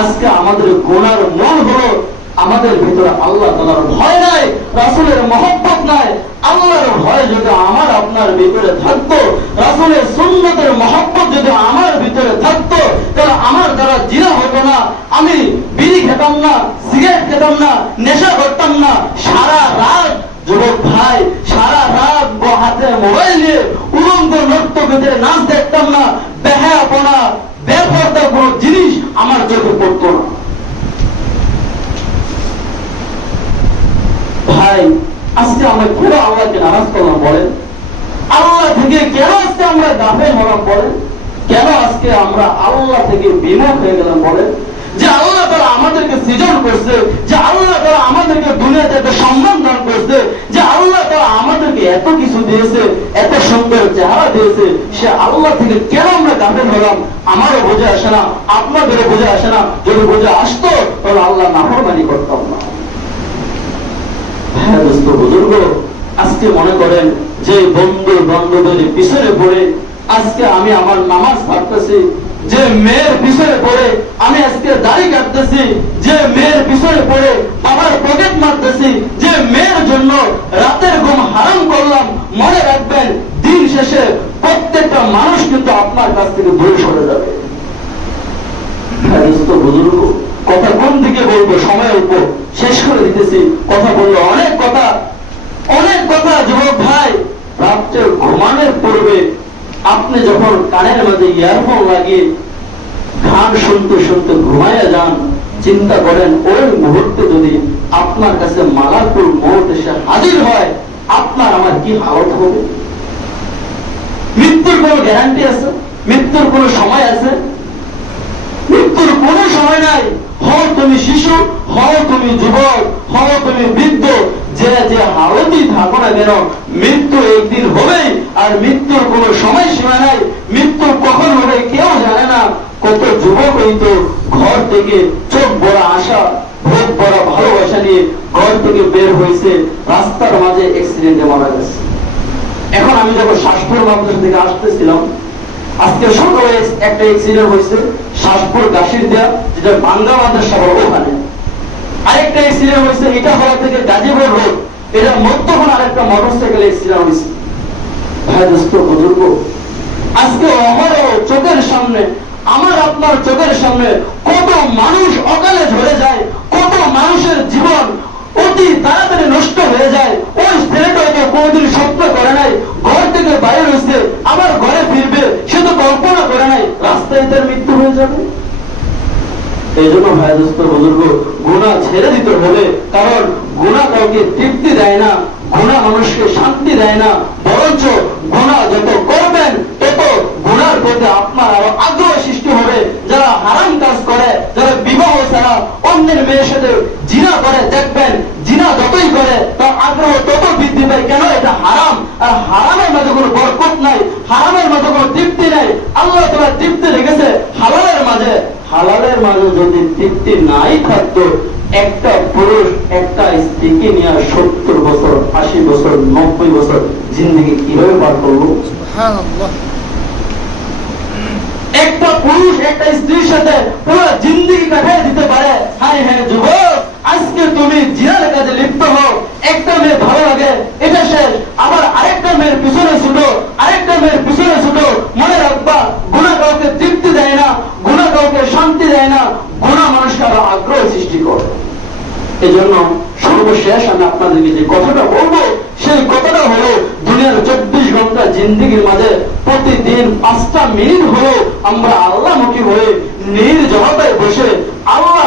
আজকে আমাদের গোনার মূল হলো আমাদের ভিতরে আল্লাহ তালার ভয় নাই, রাসুলের মহব্বত নাই। আল্লাহর ভয় যদি আমার আপনার ভিতরে থাকতো, রাসুলের সুন্নতের মহব্বত যদি আমার ভিতরে থাকতো, তাহলে আমার দ্বারা জিনা হতো না। আমি বিড়ি খেতাম না, সিগারেট খেতাম না, নেশা করতাম না। সারা রাত যুবক ভাই, সারা রাত হাতে মোবাইল নিয়ে উলঙ্গ নর্তকীদের নাচ দেখতাম না, বেহায়াপনা বেপর্দা কোনো জিনিস আমার চোখে পড়তো না। ভাই, আজকে আমরা কেন আল্লাহকে নারাজ করলাম বলেন। আল্লাহ থেকে কেন আজকে আমরা গাফেল হলাম বলেন? কেন আজকে আমরা আল্লাহ থেকে বিমুখ হয়ে গেলাম বলেন? যে আল্লাহ তারা আমাদেরকে সৃজন করছে, যে আল্লাহ তারা আমাদেরকে দুনিয়াতে এত সম্মান দান করছে আমাদেরকে এত কিছু দিয়েছে, এত সুন্দর চেহারা দিয়েছে, সে আল্লাহ থেকে কেন আমরা গাফেল হলাম? আমারও বোঝা আসে না, আপনাদেরও বোঝা আসে না। যদি বোঝা আসতো, তাহলে আল্লাহ নাফরমানি করতাম না। হ্যাঁ দোস্ত, বুজুর্গ, আজকে মনে করেন যে বন্ধু বান্ধবের পিছনে পড়ে আজকে আমি আমার নামাজ পড়তেছি, যে মেয়ের পিছনে পড়ে আমি আজকে দাড়ি কাটতেছি, যে মেয়ের পিছনে পড়ে আমার পকেট মারতেছি, যে মেয়ের জন্য রাতের ঘুম হারাম করলাম মনে রাখবেন দিন শেষে প্রত্যেকটা মানুষ কিন্তু আপনার কাছ থেকে দূরে সরে যাবে হ্যাঁ দোস্ত বুজুর্গ কথা কোন দিকে বলব সময় অল্প শেষ করে দিতেছি। কথা বলল অনেক কথা। অনেক কথা, যুবক ভাই। রাত্রে ঘুমানোর পূর্বে আপনি যখন কানের মাঝে ইয়ারফোন লাগিয়ে গান শুনতে শুনতে ঘুমাইয়া যান, চিন্তা করেন, ওই মুহূর্তে যদি আপনার কাছে মালাকুল মৌত এসে হাজির হয়, আপনার আমার কি হালত হবে? মৃত্যুর কোনো গ্যারান্টি আছে? মৃত্যুর কোনো সময় আছে? মৃত্যুর কোনো সময় নাই। হও তুমি শিশু, হও তুমি যুবক, হও তুমি বৃদ্ধ, যে যে হালতই থাকো না কেন, মৃত্যু একদিন হবেই, আর মৃত্যুর কোনো সময় সীমা নাই। মৃত্যু কখন হবে কেউ জানে না। কত যুবক হইতো ঘর থেকে চোখ বড় আশা ভোগ বড় ভালোবাসা নিয়ে ঘর থেকে বের হয়েছে। রাস্তার মাঝে অ্যাক্সিডেন্টে মারা গেছে। এখন আমি যখন শ্বাসপুর মাদ্রাসা থেকে আসতেছিলাম আজকে সকালে একটা অ্যাক্সিডেন্ট হয়েছে শ্বাসপুর গাছির দেয়া, যেটা বাংলা মাদ্রাসা বড় ওখানে। আরেকটা অ্যাক্সিডেন্ট হয়েছে এটা হওয়া থেকে গাজীপুর রোড। এটা মধ্যখানে আরেকটা মোটরসাইকেল অ্যাক্সিডেন্ট হয়েছে। ভাই দোস্ত, বুজুর্গ, আজকে অহরহ চোখের সামনে, আমার আপনার চোখের সামনে কত মানুষ অকালে ঝরে যায়, কত মানুষের জীবন অতি তাড়াতাড়ি নষ্ট হয়ে যায় কোনোদিন স্বপ্ন করে নাই, ঘর থেকে বাইরে হয়েছে আবার ঘরে ফিরবে, সে তো কল্পনা করে নাই, রাস্তায় তার মৃত্যু হয়ে যাবে। এই জন্য ভাই, দোস্ত, বুজুর্গ গুণা ছেড়ে দিতে হবে কারণ গুণা কাউকে তৃপ্তি দেয় না গুণা মানুষকে শান্তি দেয় না, বরঞ্চ গুণা যত করবেন, তত গুণার প্রতি আপনার আরও আগ্রহ সৃষ্টি হবে। যারা হারাম কাজ করে, যারা বিবাহ ছাড়া অন্যের মেয়ের সাথে জিনা করে দেখবেন জিনা যতই করে তার আগ্রহ তত বৃদ্ধি পায় কেন এটা হারাম আর হারামের মধ্যে কোনো বরকত নাই হারামের মধ্যে কোনো তৃপ্তি নাই আল্লাহ তারা তৃপ্তি রেখেছে হালালের মাঝে মানুষ যদি তৃপ্তি নাই থাকতো একটা পুরুষ একটা স্ত্রীকে নিয়ে সত্তর বছর আশি বছর নব্বই বছর জিন্দগি কীভাবে পার করব? একটা পুরুষ একটা স্ত্রীর সাথে পুরো জিন্দগি কাটাই দিতে পারে। হ্যাঁ হ্যাঁ যুবক আজকে তুমি জিয়ার কাজে লিপ্ত হও। একটা মেয়ে ভালো লাগে এই জন্য সর্বশেষ আমি আপনাদেরকে যে কথাটা বলব, সেই কথাটা হলো দুনিয়ার চব্বিশ ঘণ্টা জিন্দিগির মাঝে প্রতিদিন পাঁচটা মিনিট হলো আমরা আল্লাহমুখী হয়ে নির্জনতায় বসে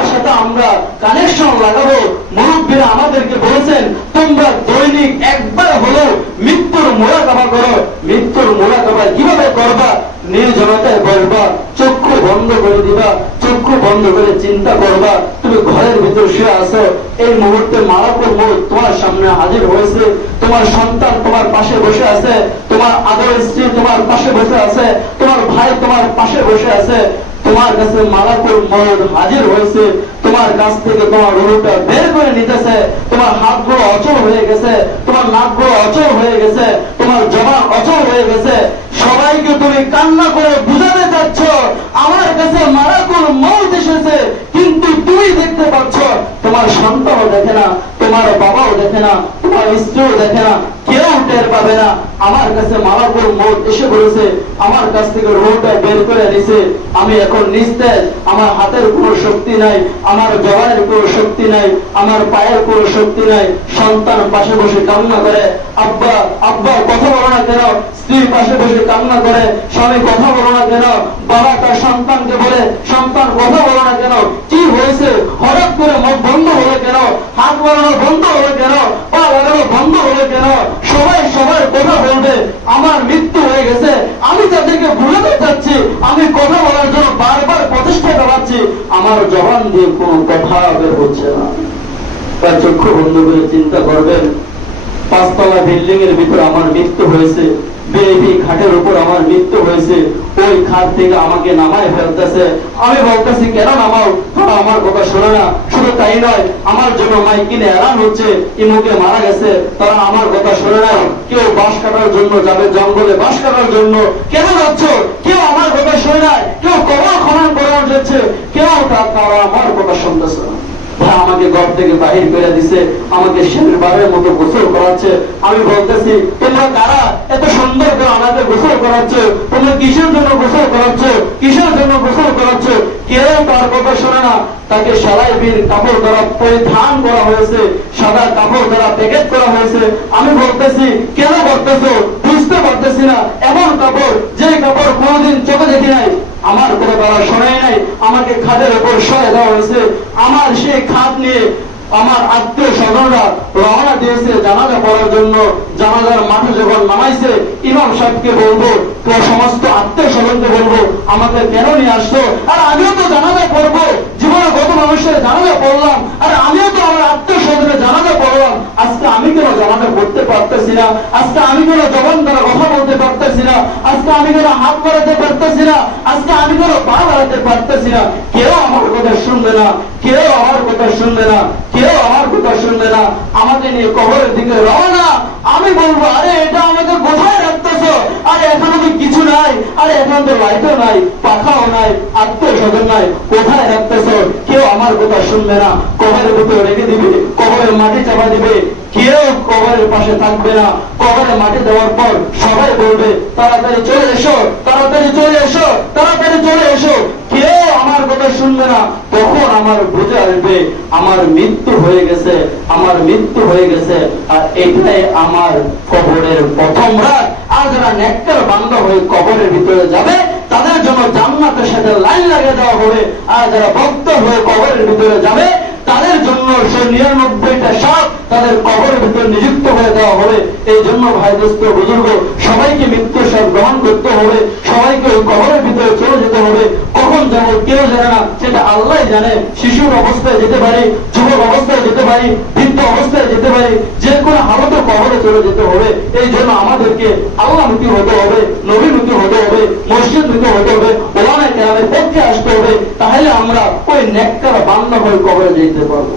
আল্লাহর সাথে আমরা কানেকশন লাগাবো। মুরব্বীরা আমাদেরকে বলেছেন, তোমরা দৈনিক একবার হলো মৃত্যুর মোড়াকাবা করো। মৃত্যুর মোড়াকাবা কীভাবে করবা? নির্জনতায় বসবা, চক্ষু বন্ধ করে দিবা, চক্ষু বন্ধ করে চিন্তা করবা। তুমি ঘরের ভিতর শুয়ে আছো। এই মুহূর্তে মারাপুর মোড় তোমার সামনে হাজির হয়েছে। তোমার সন্তান তোমার পাশে বসে আছে। তোমার আদর স্ত্রী তোমার পাশে বসে আছে। তোমার ভাই তোমার পাশে বসে আছে। তোমার কাছে মালাকুল মন হাজির হয়েছে। তোমার কাছ থেকে তোমার রুটা বের করে নিতেছে। তোমার হাতগুলো অচল হয়ে গেছে। তোমার নাকগুলো অচল হয়ে গেছে। তোমার জমা অচল হয়ে গেছে। সবাইকে তুমি কান্না করে বুঝাতে চাচ্ছ, আমার কাছে মালাকুল মত এসেছে, কিন্তু তুমি দেখতে পাচ্ছ, তোমার সন্তানও দেখে না, তোমার বাবাও দেখে না, তোমার স্ত্রীও দেখে না। কেউ টের পাবে না। আমার কাছে মালাকুল মত এসে বলেছে, আমার কাছ থেকে রোহটা বের করে নিছে আমি এখন নিস্তেজ, আমার হাতের কোনো শক্তি নাই, আমার জবানের কোনো শক্তি নাই, আমার পায়ের কোনো শক্তি নাই। সন্তান পাশে বসে কান্না করে, আব্বা আব্বা, কথা বলো না কেন? স্ত্রী পাশে বসে কান্না করে, স্বামী, কথা বলো না কেন? বাবা তার সন্তানকে বলে, সন্তান, কথা বলো না কেন? কি হয়েছে? হঠাৎ করে মুখ বন্ধ হলো কেন? হাত বাড়ানো বন্ধ হলো কেন? পা লাগানো বন্ধ হলো কেন? সবাই সবার কথা বলবে, আমার মৃত্যু হয়ে গেছে, আমি তাদেরকে ভুলাতে চাচ্ছি আমি কথা বলার জন্য বারবার প্রচেষ্টা চালাচ্ছি, আমার জবান দিয়ে কোনো কথা বের হচ্ছে না। তার চক্ষু বন্ধু করে চিন্তা করবেন পাঁচতলা বিল্ডিং এর ভিতর আমার মৃত্যু হয়েছে। উপর আমার মৃত্যু হয়েছে। ওই খাট থেকে আমাকে নামায় ফেলতেছে। আমি বলতেছি, কেন নামাও? তারা আমার কথা শোনে না। শুধু তাই নয়, আমার জন্য মাইকিনে এলান হচ্ছে। ইমুকে মারা গেছে। তারা আমার কথা শোনে না। কেউ বাঁশ কাটার জন্য যাবে, জঙ্গলে বাঁশ কাটার জন্য। কেন যাচ্ছ? কেউ আমার কথা শোনে না। কেউ কবর খনন করে যাচ্ছে। কেউ তারা আমার কথা শুনতেছে না। আমাকে ঘর থেকে বাহির করে দিছে, আমাকে শেষবারের মতো গোসল করাচ্ছে। আমি বলতেছি, তোমরা কারা? এত সুন্দর করে আমাকে গোসল করাচ্ছ, তোমরা কিসের জন্য গোসল করাচ্ছ? কিসের জন্য গোসল করাচ্ছ? কেউ তার কথা শোনে না। তাকে সালাই বীর কাপড় দ্বারা পরিধান করা হয়েছে, সাদা কাপড় দ্বারা প্যাকেট করা হয়েছে। আমি বলতেছি, কেন করতেছো? বুঝতে পারতেছি না। এমন কাপড় যে কাপড় কোনোদিন চোখে দেখি নাই। আমার কোনো বেলা শোনাই নাই, আমাকে খাদের উপর সয়ে দেওয়া হয়েছে। আমার সেই খাদ নিয়ে আমার আত্মীয় স্বজনরা রওনা দিয়েছে জানাজা পড়ার জন্য। জানাজার মাঠে যখন নামাইছে, ইমাম সাহেবকে বলব তো সমস্ত আত্মীয় স্বজনকে বলব, আমাকে কেন নিয়ে আসছো? আর আমিও তো জানাজা পড়ব। জীবনে কত মানুষের জানাজা পড়লাম, আর আমিও তো আমার আত্মীয় স্বজনের জানাজা পড়লাম। আজকে আমি কেন জানাজা পারতেছি না। আজকে আমি কোনো জবান দ্বারা কথা বলতে পারতেছি না। আজকে আমি কোনো হাত বাড়াতে পারতেছি না। আজকে আমি কোনো পা বাড়াতে পারতেছি না। কেউ আমার কথা শুনবে না। কেউ আমার কথা শুনবে না। কেউ আমার কথা শুনবে না। আমাকে নিয়ে কবরের দিকে রওনা। আমি বলব, আরে, এটা আরে এখনও তো কিছু নাই, আর এখন তো লাইটও নাই, পাখাও নাই আত্মীয় নাই, কোথায় রাখতেছ? কেউ আমার কথা শুনবে না। কবরের ভিতরে রেখে দিবে, কবরের মাটি চাপা দিবে। কেউ কবরের পাশে থাকবে না। কবরে মাটি দেওয়ার পর সবাই বলবে, তাড়াতাড়ি চলে এসো, তাড়াতাড়ি চলে এসো, তাড়াতাড়ি চলে এসো। কেউ আমার কথা শুনবে না, তখন আমার বুঝে আসবে, আমার মৃত্যু হয়ে গেছে, আমার মৃত্যু হয়ে গেছে, আর এটাই আমার কবরের প্রথম রাত। আর যারা নেকটার বান্ধব হয়ে কবরের ভিতরে যাবে, তাদের জন্য জান্নাতের সাথে লাইন লাগিয়ে দেওয়া হবে। আর যারা ভক্ত হয়ে কবরের ভিতরে যাবে, তাদের জন্য সে নিরানব্বইটা সাপ তাদের কবরের ভিতরে নিযুক্ত হয়ে দেওয়া হবে। এই জন্য ভাই দোস্ত, বুজুর্গ, সবাইকে মৃত্যুর সাপ গ্রহণ করতে হবে। সবাইকে ওই কবরের ভিতরে চলে যেতে হবে। কখন যাব কেউ জানে না। সেটা আল্লাহ জানে। শিশুর অবস্থায় যেতে পারি, যুবক অবস্থায় যেতে পারি, বৃদ্ধ অবস্থায় যেতে পারি, যে কোনো হালতে কবরে চলে যেতে হবে। এই জন্য আমাদেরকে আল্লাহ মুখী হতে হবে, নবী মুখী হতে হবে, মসজিদ মুখী হতে হবে, ওলামায় কেরামের পক্ষে আসতে হবে। তাহলে আমরা ওই নেককার বান্ধব হয়ে কবরে যেতে পারব।